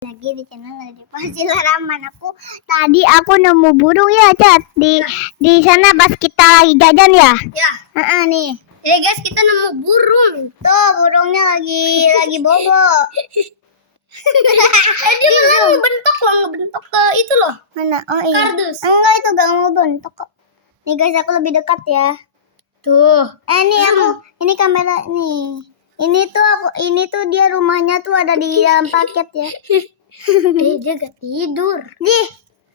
Lagi di channel lagi pasti Laraman. Aku nemu burung ya, Cat, di sana pas kita lagi jajan ya. Ya. Nih. Ya guys, kita nemu burung. Tuh burungnya lagi bobo. Dia malah ngebentok ke itu loh. Mana? Oh iya. Kardus. Enggak, itu gak ngebentok kok. Nih guys, aku lebih dekat ya. Tuh. Ini kamera nih. Ini tuh dia rumahnya tuh ada di dalam paket ya. Dia gak tidur.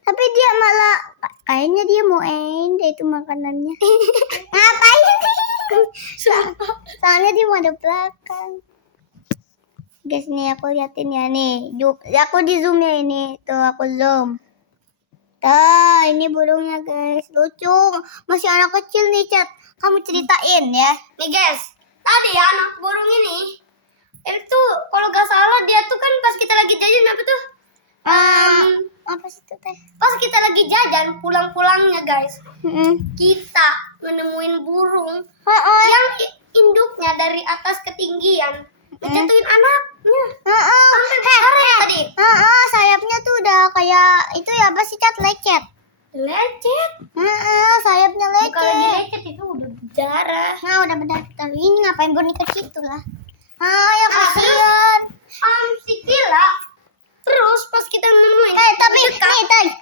Tapi dia malah kayaknya dia mau itu makanannya. Ngapain sih? Soalnya dia mau ada belakang. Guys, nih aku liatin ya nih. Aku di zoom ya ini. Tuh aku zoom. Tuh, ini burungnya guys. Lucu. Masih anak kecil nih, Cat. Kamu ceritain ya. Nih guys, tadi ya anak burung ini itu kalau gak salah dia tuh kan pas kita lagi jajan apa tuh? Apa sih itu teh? Pas kita lagi jajan pulang-pulangnya guys, kita menemuin burung yang induknya dari atas ketinggian ngejatuhin anaknya. Tadi. Sayapnya tuh udah kayak itu ya, apa sih, Cat? Lecet. Sayapnya lecet. Bukan lagi lecet, itu udah berdarah. Nah, udah berdarah. Ini ngapain Boni ke situ lah? Ya kasihan. Si Kila. Terus pas kita nemuin.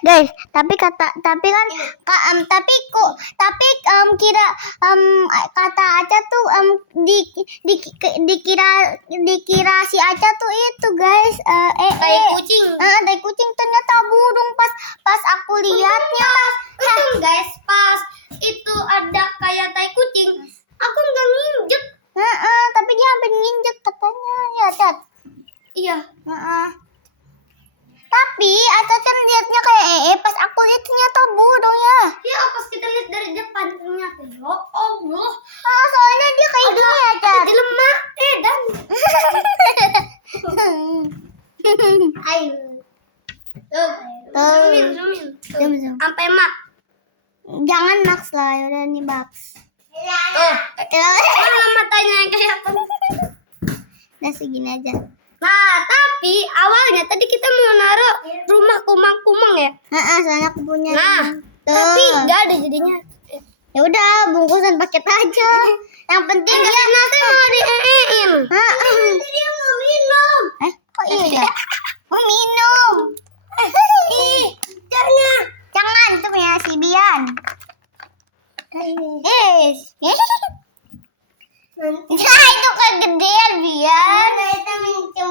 Guys, tapi kan kata Aca tuh dikira si Aca tuh itu guys Tai kucing. Tai kucing, ternyata burung pas aku lihatnya. Guys, pas itu ada kayak tai kucing, aku nggak nginjek. Tapi dia hampir nginjek katanya ya, Cat. Iya. Tapi Aca kan lihatnya kayak pas aku lihat ternyata burung ya. Ya, pas kita lihat dari depan ternyata ya Allah. Soalnya dia kayak gini ya, Cat. Jelema dan ayo. Zoom. Sampai mak. Jangan Max lah, udah nih Max. Mana matanya yang kayak apa? Nah, segini aja. Nah, tapi awalnya tadi kita mau naruh rumah kumang-kumang ya. Soalnya aku punya. Nah, tapi nggak ada jadinya. Ya udah, bungkusan paket aja. Yang penting dia nanti mau diein. Nanti dia mau minum. Kok iya? Mau minum. Jangan, itu punya si Bian. Itu kegedean Bian.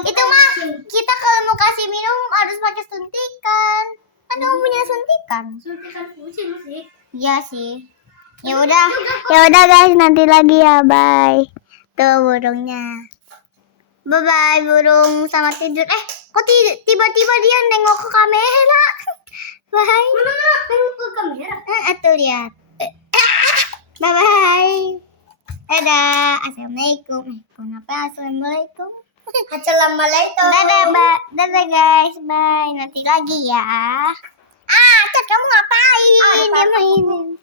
Itu mah kita kalau mau kasih minum harus pakai suntikan. Kan kamu punya suntikan? Suntikan kucing sih. Iya sih. Ya udah guys, nanti lagi ya, bye. Tuh burungnya. Bye bye burung, selamat tidur. Kok tiba-tiba dia nengok ke kamera? Bye. Mana nengok ke kamera? Tuh lihat. Bye bye. Dadah. Assalamualaikum. Assalamualaikum. Assalamualaikum. Dadah guys. Bye. Nanti lagi ya. Cat, kamu ngapain? Dia mainin.